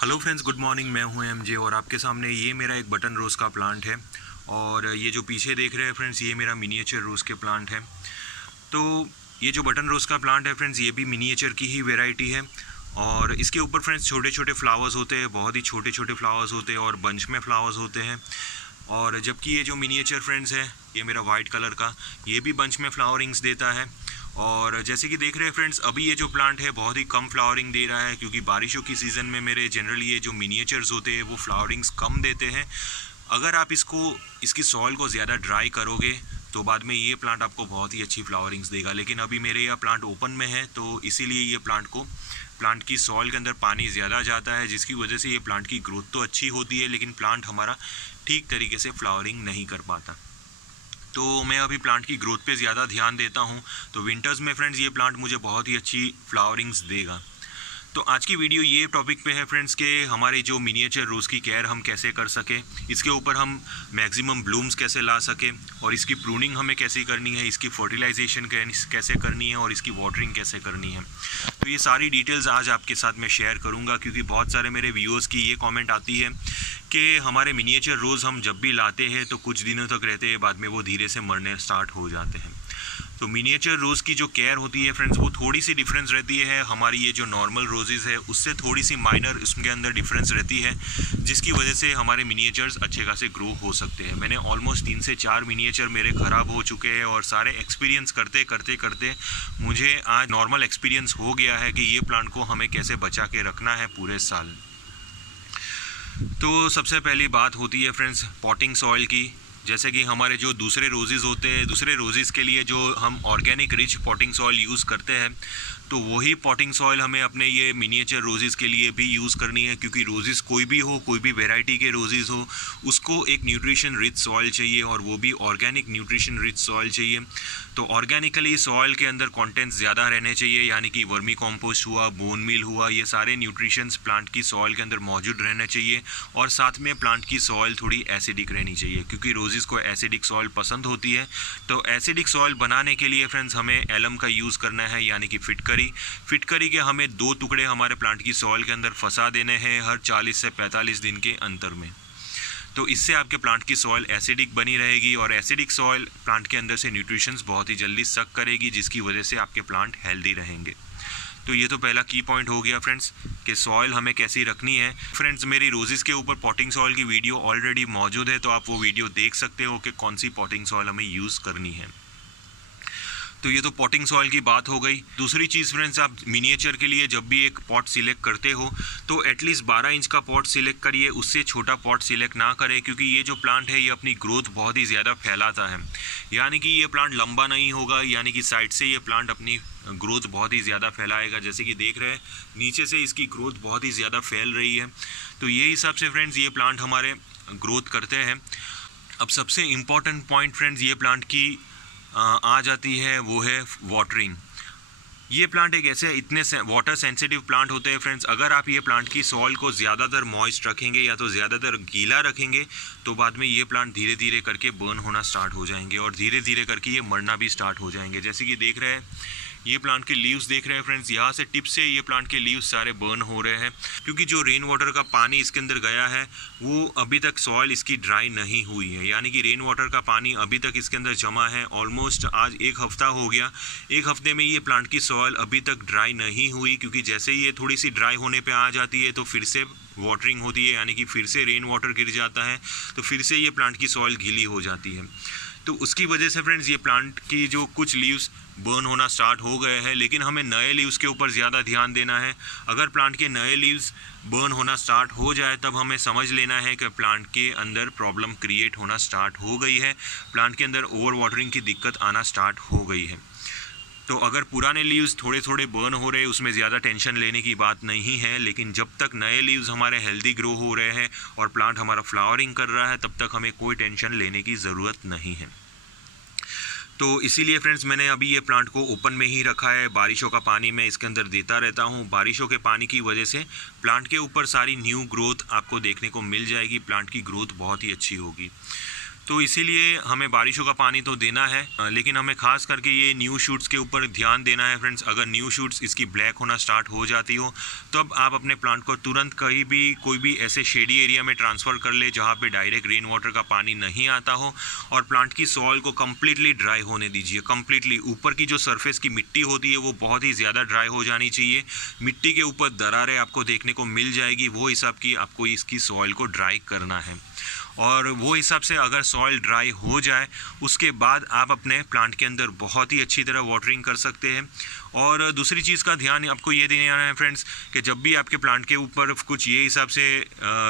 Hello friends, good morning. मैं हूं MJ और आपके सामने ये मेरा एक बटन रोज़ का प्लांट है। और ये जो पीछे देख रहे हैं फ्रेंड्स, ये मेरा मिनिएचर रोज़ के प्लांट है। तो ये जो बटन रोज़ का प्लांट है फ्रेंड्स, ये भी मिनिएचर की ही वेराइटी है। और इसके ऊपर फ्रेंड्स छोटे छोटे फ्लावर्स होते हैं, बहुत ही छोटे छोटे फ्लावर्स होते हैं और बंच में फ्लावर्स होते हैं। और जबकि ये जो मिनिएचर फ्रेंड्स है, ये मेरा वाइट कलर का, ये भी बंच में फ्लावरिंग्स देता है। और जैसे कि देख रहे हैं फ्रेंड्स, अभी ये जो प्लांट है बहुत ही कम फ्लावरिंग दे रहा है, क्योंकि बारिशों की सीज़न में मेरे जनरली ये जो मिनिएचर्स होते हैं वो फ्लावरिंग्स कम देते हैं। अगर आप इसकी सॉइल को ज़्यादा ड्राई करोगे तो बाद में ये प्लांट आपको बहुत ही अच्छी फ्लावरिंग्स देगा। लेकिन अभी मेरे यह प्लांट ओपन में है, तो इसीलिए ये प्लांट की सॉइल के अंदर पानी ज़्यादा जाता है, जिसकी वजह से ये प्लांट की ग्रोथ तो अच्छी होती है, लेकिन प्लांट हमारा ठीक तरीके से फ्लावरिंग नहीं कर पाता। तो मैं अभी प्लांट की ग्रोथ पे ज़्यादा ध्यान देता हूँ। तो विंटर्स में फ्रेंड्स ये प्लांट मुझे बहुत ही अच्छी फ्लावरिंग्स देगा। तो आज की वीडियो ये टॉपिक पे है फ्रेंड्स के हमारे जो मिनिएचर रोज़ की केयर हम कैसे कर सकें, इसके ऊपर हम मैक्सिमम ब्लूम्स कैसे ला सकें, और इसकी प्रूनिंग हमें कैसे करनी है, इसकी फर्टिलाइजेशन कैसे करनी है और इसकी वाटरिंग कैसे करनी है। तो ये सारी डिटेल्स आज आपके साथ मैं शेयर करूँगा, क्योंकि बहुत सारे मेरे व्यूअर्स की ये कॉमेंट आती है कि हमारे मिनिएचर रोज़ हम जब भी लाते हैं तो कुछ दिनों तक रहते हैं, बाद में वो धीरे से मरने स्टार्ट हो जाते हैं। तो मिनिएचर रोज़ की जो केयर होती है फ्रेंड्स, वो थोड़ी सी डिफरेंस रहती है हमारी ये जो नॉर्मल रोजेज़ है उससे, थोड़ी सी माइनर उसके अंदर डिफरेंस रहती है, जिसकी वजह से हमारे मिनिएचर्स अच्छे खासे ग्रो हो सकते हैं। मैंने ऑलमोस्ट 3 से 4 मिनिएचर मेरे ख़राब हो चुके हैं, और सारे एक्सपीरियंस करते करते मुझे आज नॉर्मल एक्सपीरियंस हो गया है कि ये प्लांट को हमें कैसे बचा के रखना है पूरे साल। तो सबसे पहली बात होती है फ्रेंड्स पॉटिंग सॉइल की। जैसे कि हमारे जो दूसरे रोजेज़ होते हैं, दूसरे रोजेज़ के लिए जो हम organic rich potting soil use करते हैं, तो वही पॉटिंग सॉइल हमें अपने ये मिनिएचर रोजेज़ के लिए भी यूज़ करनी है। क्योंकि रोजेज़ कोई भी हो, कोई भी वैरायटी के रोजेज़ हो, उसको एक न्यूट्रिशन रिच सॉइल चाहिए, और वो भी ऑर्गेनिक न्यूट्रिशन रिच सॉइल चाहिए। तो ऑर्गेनिकली सॉइल के अंदर कंटेंट्स ज़्यादा रहने चाहिए, यानी कि वर्मी कॉम्पोस्ट हुआ, बोन मील हुआ, ये सारे न्यूट्रिशंस प्लांट की सॉइल के अंदर मौजूद रहने चाहिए। और साथ में प्लांट की सॉइल थोड़ी एसिडिक रहनी चाहिए, क्योंकि रोजेज़ को एसिडिक सॉइल पसंद होती है। तो एसिडिक सॉइल बनाने के लिए फ्रेंड्स हमें एलम का यूज़ करना है, यानी कि फिटकरी के हमें 2 टुकड़े हमारे प्लांट की सॉइल के अंदर फंसा देने हैं हर 40 से 45 दिन के अंतर में। तो इससे आपके प्लांट की सॉइल एसिडिक बनी रहेगी, और एसिडिक सॉइल प्लांट के अंदर से न्यूट्रिशंस बहुत ही जल्दी सक करेगी, जिसकी वजह से आपके प्लांट हेल्दी रहेंगे। तो ये तो पहला की पॉइंट हो गया फ्रेंड्स कि सॉइल हमें कैसी रखनी है। फ्रेंड्स मेरी रोजेज़ के ऊपर पॉटिंग सॉइल की वीडियो ऑलरेडी मौजूद है, तो आप वो वीडियो देख सकते हो कि कौन सी पॉटिंग सॉइल हमें यूज़ करनी है। तो ये तो पॉटिंग सॉइल की बात हो गई। दूसरी चीज़ फ्रेंड्स, आप मिनिएचर के लिए जब भी एक पॉट सिलेक्ट करते हो तो एटलीस्ट 12 इंच का पॉट सिलेक्ट करिए, उससे छोटा पॉट सिलेक्ट ना करें, क्योंकि ये जो प्लांट है ये अपनी ग्रोथ बहुत ही ज़्यादा फैलाता है। यानी कि ये प्लांट लंबा नहीं होगा, यानी कि साइड से ये प्लांट अपनी ग्रोथ बहुत ही ज़्यादा फैलाएगा। जैसे कि देख रहे हैं नीचे से इसकी ग्रोथ बहुत ही ज़्यादा फैल रही है। तो ये हिसाब से फ्रेंड्स ये प्लांट हमारे ग्रोथ करते हैं। अब सबसे इम्पॉर्टेंट पॉइंट फ्रेंड्स ये प्लांट की आ जाती है, वो है वाटरिंग। ये प्लांट एक ऐसे इतने वाटर सेंसिटिव प्लांट होते हैं फ्रेंड्स, अगर आप ये प्लांट की सॉइल को ज़्यादातर मॉइस्ट रखेंगे या तो ज़्यादातर गीला रखेंगे, तो बाद में ये प्लांट धीरे धीरे करके बर्न होना स्टार्ट हो जाएंगे, और धीरे धीरे करके ये मरना भी स्टार्ट हो जाएंगे। जैसे कि देख रहे हैं ये प्लांट के लीव्स देख रहे हैं फ्रेंड्स, यहाँ से टिप से ये प्लांट के लीव्स सारे बर्न हो रहे हैं, क्योंकि जो रेन वाटर का पानी इसके अंदर गया है वो अभी तक सॉइल इसकी ड्राई नहीं हुई है। यानी कि रेन वाटर का पानी अभी तक इसके अंदर जमा है। ऑलमोस्ट आज 1 हफ्ता हो गया, 1 हफ्ते में ये प्लांट की सॉइल अभी तक ड्राई नहीं हुई, क्योंकि जैसे ही ये थोड़ी सी ड्राई होने पे आ जाती है तो फिर से वाटरिंग होती है, यानी कि फिर से रेन वाटर गिर जाता है, तो फिर से ये प्लांट की सॉइल गीली हो जाती है। तो उसकी वजह से फ्रेंड्स ये प्लांट की जो कुछ लीव्स बर्न होना स्टार्ट हो गए हैं, लेकिन हमें नए लीव्स के ऊपर ज़्यादा ध्यान देना है। अगर प्लांट के नए लीव्स बर्न होना स्टार्ट हो जाए तब हमें समझ लेना है कि प्लांट के अंदर प्रॉब्लम क्रिएट होना स्टार्ट हो गई है, प्लांट के अंदर ओवर वाटरिंग की दिक्कत आना स्टार्ट हो गई है। तो अगर पुराने लीव्स थोड़े थोड़े बर्न हो रहे हैं, उसमें ज़्यादा टेंशन लेने की बात नहीं है, लेकिन जब तक नए लीव्स हमारे हेल्दी ग्रो हो रहे हैं और प्लांट हमारा फ्लावरिंग कर रहा है, तब तक हमें कोई टेंशन लेने की ज़रूरत नहीं है। तो इसीलिए फ्रेंड्स मैंने अभी ये प्लांट को ओपन में ही रखा है। बारिशों का पानी मैं इसके अंदर देता रहता हूँ। बारिशों के पानी की वजह से प्लांट के ऊपर सारी न्यू ग्रोथ आपको देखने को मिल जाएगी, प्लांट की ग्रोथ बहुत ही अच्छी होगी। तो इसीलिए हमें बारिशों का पानी तो देना है, लेकिन हमें खास करके ये न्यू शूट्स के ऊपर ध्यान देना है फ्रेंड्स। अगर न्यू शूट्स इसकी ब्लैक होना स्टार्ट हो जाती हो तब आप अपने प्लांट को तुरंत कहीं भी कोई भी ऐसे शेडी एरिया में ट्रांसफ़र कर ले जहाँ पे डायरेक्ट रेन वाटर का पानी नहीं आता हो, और प्लांट की सॉइल को कम्प्लीटली ड्राई होने दीजिए। कम्प्लीटली ऊपर की जो सरफेस की मिट्टी होती है वो बहुत ही ज़्यादा ड्राई हो जानी चाहिए। मिट्टी के ऊपर दरारें आपको देखने को मिल जाएगी, वो हिसाब की आपको इसकी सॉइल को ड्राई करना है। और वो हिसाब से अगर सॉइल ड्राई हो जाए उसके बाद आप अपने प्लांट के अंदर बहुत ही अच्छी तरह वाटरिंग कर सकते हैं। और दूसरी चीज़ का ध्यान आपको ये देना है फ्रेंड्स कि जब भी आपके प्लांट के ऊपर कुछ ये हिसाब से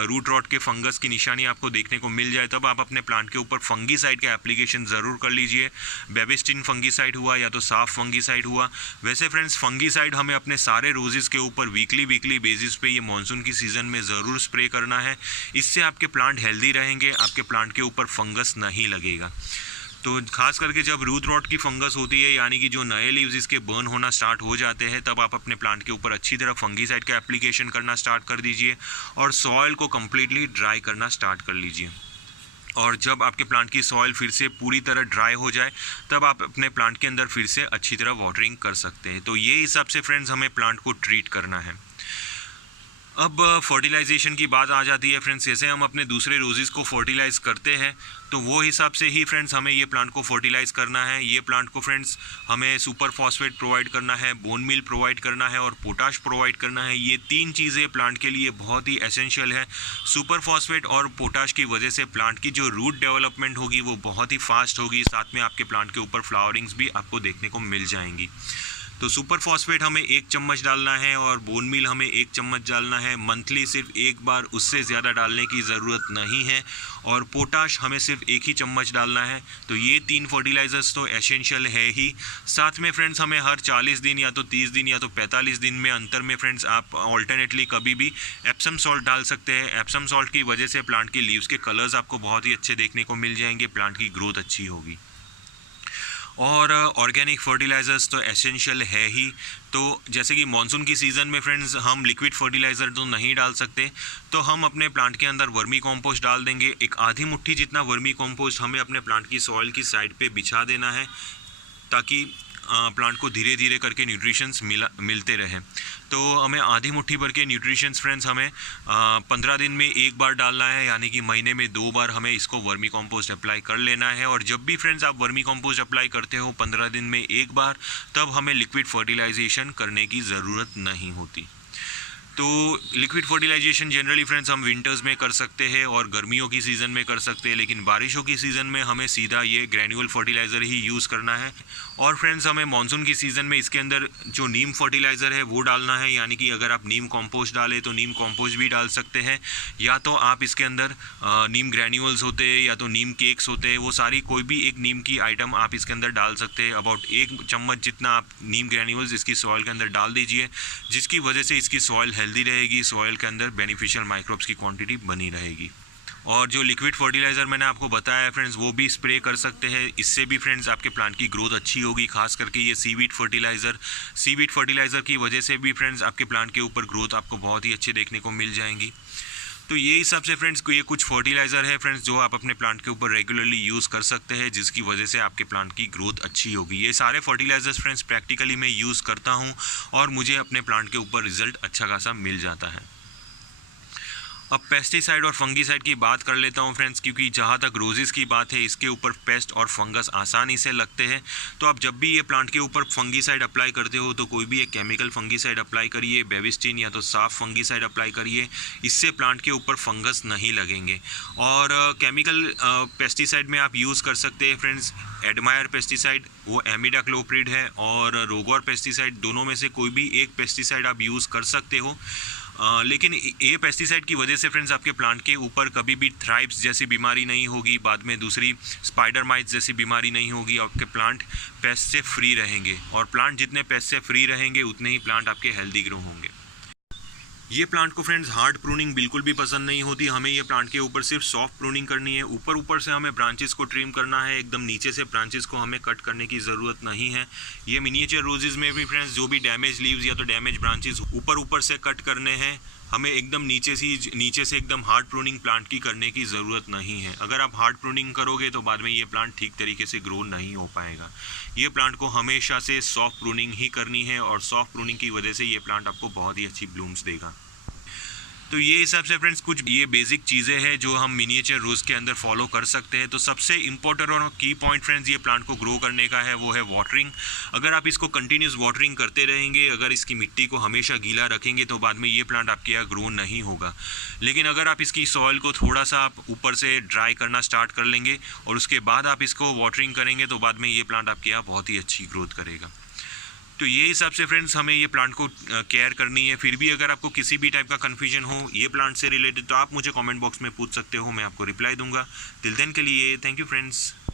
रूट रॉट के फंगस की निशानी आपको देखने को मिल जाए तब आप अपने प्लांट के ऊपर फंगीसाइड का एप्लीकेशन ज़रूर कर लीजिए। बेबिस्टिन फंगीसाइड हुआ या तो साफ फंगीसाइड हुआ। वैसे फ्रेंड्स फंगीसाइड हमें अपने सारे रोजेस के ऊपर वीकली बेसिस पे ये मानसून की सीज़न में ज़रूर स्प्रे करना है। इससे आपके प्लांट हेल्दी रहेंगे, आपके प्लांट के ऊपर फंगस नहीं लगेगा। तो खास करके जब रूट रॉट की फंगस होती है यानी कि जो नए लीव्स इसके बर्न होना स्टार्ट हो जाते हैं तब आप अपने प्लांट के ऊपर अच्छी तरह फंगीसाइड का एप्लीकेशन करना स्टार्ट कर दीजिए और सॉइल को कम्प्लीटली ड्राई करना स्टार्ट कर लीजिए। और जब आपके प्लांट की सॉइल फिर से पूरी तरह ड्राई हो जाए तब आप अपने प्लांट के अंदर फिर से अच्छी तरह वाटरिंग कर सकते हैं। तो ये हिसाब से फ्रेंड्स हमें प्लांट को ट्रीट करना है। अब फर्टिलाइजेशन की बात आ जाती है फ्रेंड्स। जैसे हम अपने दूसरे रोजेस को फर्टिलाइज करते हैं तो वो हिसाब से ही फ्रेंड्स हमें ये प्लांट को फर्टिलाइज करना है। ये प्लांट को फ्रेंड्स हमें सुपर फॉस्फेट प्रोवाइड करना है, बोन मील प्रोवाइड करना है और पोटाश प्रोवाइड करना है। ये तीन चीज़ें प्लांट के लिए बहुत ही एसेंशियल है। सुपर फॉस्फेट और पोटाश की वजह से प्लांट की जो रूट डेवलपमेंट होगी वो बहुत ही फास्ट होगी, साथ में आपके प्लांट के ऊपर फ्लावरिंग्स भी आपको देखने को मिल जाएंगी। तो सुपर फॉस्फेट हमें 1 चम्मच डालना है और बोन मील हमें 1 चम्मच डालना है मंथली, सिर्फ एक बार, उससे ज़्यादा डालने की ज़रूरत नहीं है। और पोटाश हमें सिर्फ 1 ही चम्मच डालना है। तो ये 3 फर्टिलाइजर्स तो एसेंशियल है ही। साथ में फ्रेंड्स हमें हर 40 दिन या तो 30 दिन या तो 45 दिन में अंतर में फ्रेंड्स आप ऑल्टरनेटली कभी भी एप्सम सॉल्ट डाल सकते हैं। एप्सम सॉल्ट की वजह से प्लांट के लीव्स के कलर्स आपको बहुत ही अच्छे देखने को मिल जाएंगे, प्लांट की ग्रोथ अच्छी होगी। और ऑर्गेनिक फर्टिलाइज़र्स तो एसेंशियल है ही। तो जैसे कि मानसून की सीज़न में फ्रेंड्स हम लिक्विड फर्टिलाइज़र तो नहीं डाल सकते, तो हम अपने प्लांट के अंदर वर्मी कंपोस्ट डाल देंगे। एक आधी मुट्ठी जितना वर्मी कंपोस्ट हमें अपने प्लांट की सॉइल की साइड पे बिछा देना है ताकि प्लांट को धीरे धीरे करके न्यूट्रिशंस मिलते रहें। तो हमें आधी मुट्ठी भर के न्यूट्रिशंस फ्रेंड्स हमें 15 दिन में एक बार डालना है, यानी कि महीने में 2 बार हमें इसको वर्मी कंपोस्ट अप्लाई कर लेना है। और जब भी फ्रेंड्स आप वर्मी कंपोस्ट अप्लाई करते हो 15 दिन में एक बार, तब हमें लिक्विड फर्टिलाइजेशन करने की ज़रूरत नहीं होती। तो लिक्विड फर्टिलाइजेशन जनरली फ्रेंड्स हम विंटर्स में कर सकते हैं और गर्मियों की सीज़न में कर सकते हैं, लेकिन बारिशों की सीज़न में हमें सीधा ये ग्रैन्युअल फर्टिलाइज़र ही यूज़ करना है। और फ्रेंड्स हमें मानसून की सीज़न में इसके अंदर जो नीम फर्टिलाइज़र है वो डालना है, यानी कि अगर आप नीम कंपोस्ट डालें तो नीम कंपोस्ट भी डाल सकते हैं, या तो आप इसके अंदर नीम ग्रैन्यूल्स होते हैं या तो नीम केक्स होते हैं, वो सारी कोई भी एक नीम की आइटम आप इसके अंदर डाल सकते हैं। अबाउट 1 चम्मच जितना आप नीम ग्रैन्यूल्स इसकी सॉइल के अंदर डाल दीजिए, जिसकी वजह से इसकी सॉइल हेल्दी रहेगी, सॉइल के अंदर बेनिफिशियल माइक्रोब्स की क्वांटिटी बनी रहेगी। और जो लिक्विड फर्टिलाइज़र मैंने आपको बताया है फ्रेंड्स वो भी स्प्रे कर सकते हैं। इससे भी फ्रेंड्स आपके प्लांट की ग्रोथ अच्छी होगी। खास करके ये सीवीड फर्टिलाइज़र की वजह से भी फ्रेंड्स आपके प्लांट के ऊपर ग्रोथ आपको बहुत ही अच्छे देखने को मिल जाएंगी। तो ये हिसाब से फ्रेंड्स ये कुछ फर्टिलाइज़र है फ्रेंड्स जो आप अपने प्लांट के ऊपर रेगुलरली यूज़ कर सकते हैं, जिसकी वजह से आपके प्लांट की ग्रोथ अच्छी होगी। ये सारे फर्टिलाइजर्स फ्रेंड्स प्रैक्टिकली मैं यूज़ करता हूँ और मुझे अपने प्लांट के ऊपर रिजल्ट अच्छा खासा मिल जाता है। अब पेस्टिसाइड और फंगीसाइड की बात कर लेता हूं फ्रेंड्स, क्योंकि जहां तक रोजेस की बात है इसके ऊपर पेस्ट और फंगस आसानी से लगते हैं। तो आप जब भी ये प्लांट के ऊपर फंगीसाइड अप्लाई करते हो तो कोई भी एक केमिकल फंगीसाइड अप्लाई करिए, बेबिस्टिन या तो साफ फंगीसाइड अप्लाई करिए, इससे प्लांट के ऊपर फंगस नहीं लगेंगे। और केमिकल पेस्टिसाइड में आप यूज़ कर सकते हैं फ्रेंड्स एडमायर पेस्टिसाइड, वो एमिडाक्लोप्रिड है, और रोगोर पेस्टिसाइड, दोनों में से कोई भी एक पेस्टिसाइड आप यूज़ कर सकते हो। लेकिन ये पेस्टिसाइड की वजह से फ्रेंड्स आपके प्लांट के ऊपर कभी भी थ्राइप्स जैसी बीमारी नहीं होगी, बाद में दूसरी स्पाइडर माइट्स जैसी बीमारी नहीं होगी। आपके प्लांट पेस्ट से फ्री रहेंगे, और प्लांट जितने पेस्ट से फ्री रहेंगे उतने ही प्लांट आपके हेल्दी ग्रो होंगे। ये प्लांट को फ्रेंड्स हार्ड प्रूनिंग बिल्कुल भी पसंद नहीं होती। हमें ये प्लांट के ऊपर सिर्फ सॉफ्ट प्रूनिंग करनी है। ऊपर से हमें ब्रांचेस को ट्रिम करना है, एकदम नीचे से ब्रांचेस को हमें कट करने की ज़रूरत नहीं है। ये मिनिएचर रोजेस में भी फ्रेंड्स जो भी डैमेज लीव्स या तो डैमेज ब्रांचेस ऊपर से कट करने हैं, हमें एकदम नीचे से एकदम हार्ड प्रूनिंग प्लांट की करने की ज़रूरत नहीं है। अगर आप हार्ड प्रूनिंग करोगे तो बाद में ये प्लांट ठीक तरीके से ग्रो नहीं हो पाएगा। ये प्लांट को हमेशा से सॉफ्ट प्रूनिंग ही करनी है और सॉफ्ट प्रूनिंग की वजह से ये प्लांट आपको बहुत ही अच्छी ब्लूम्स देगा। तो ये हिसाब से फ्रेंड्स कुछ ये बेसिक चीज़ें हैं जो हम मिनिएचर रोज़ के अंदर फॉलो कर सकते हैं। तो सबसे इंपॉर्टेंट और की पॉइंट फ्रेंड्स ये प्लांट को ग्रो करने का है वो है वाटरिंग। अगर आप इसको कंटिन्यूस वाटरिंग करते रहेंगे, अगर इसकी मिट्टी को हमेशा गीला रखेंगे तो बाद में ये प्लांट आपके यहाँ ग्रो नहीं होगा। लेकिन अगर आप इसकी सॉइल को थोड़ा सा आप ऊपर से ड्राई करना स्टार्ट कर लेंगे और उसके बाद आप इसको वाटरिंग करेंगे तो बाद में ये प्लांट आपके यहाँ बहुत ही अच्छी ग्रोथ करेगा। तो ये हिसाब से फ्रेंड्स हमें ये प्लांट को केयर करनी है। फिर भी अगर आपको किसी भी टाइप का कन्फ्यूजन हो ये प्लांट से रिलेटेड तो आप मुझे कमेंट बॉक्स में पूछ सकते हो, मैं आपको रिप्लाई दूंगा। टिल देन के लिए थैंक यू फ्रेंड्स।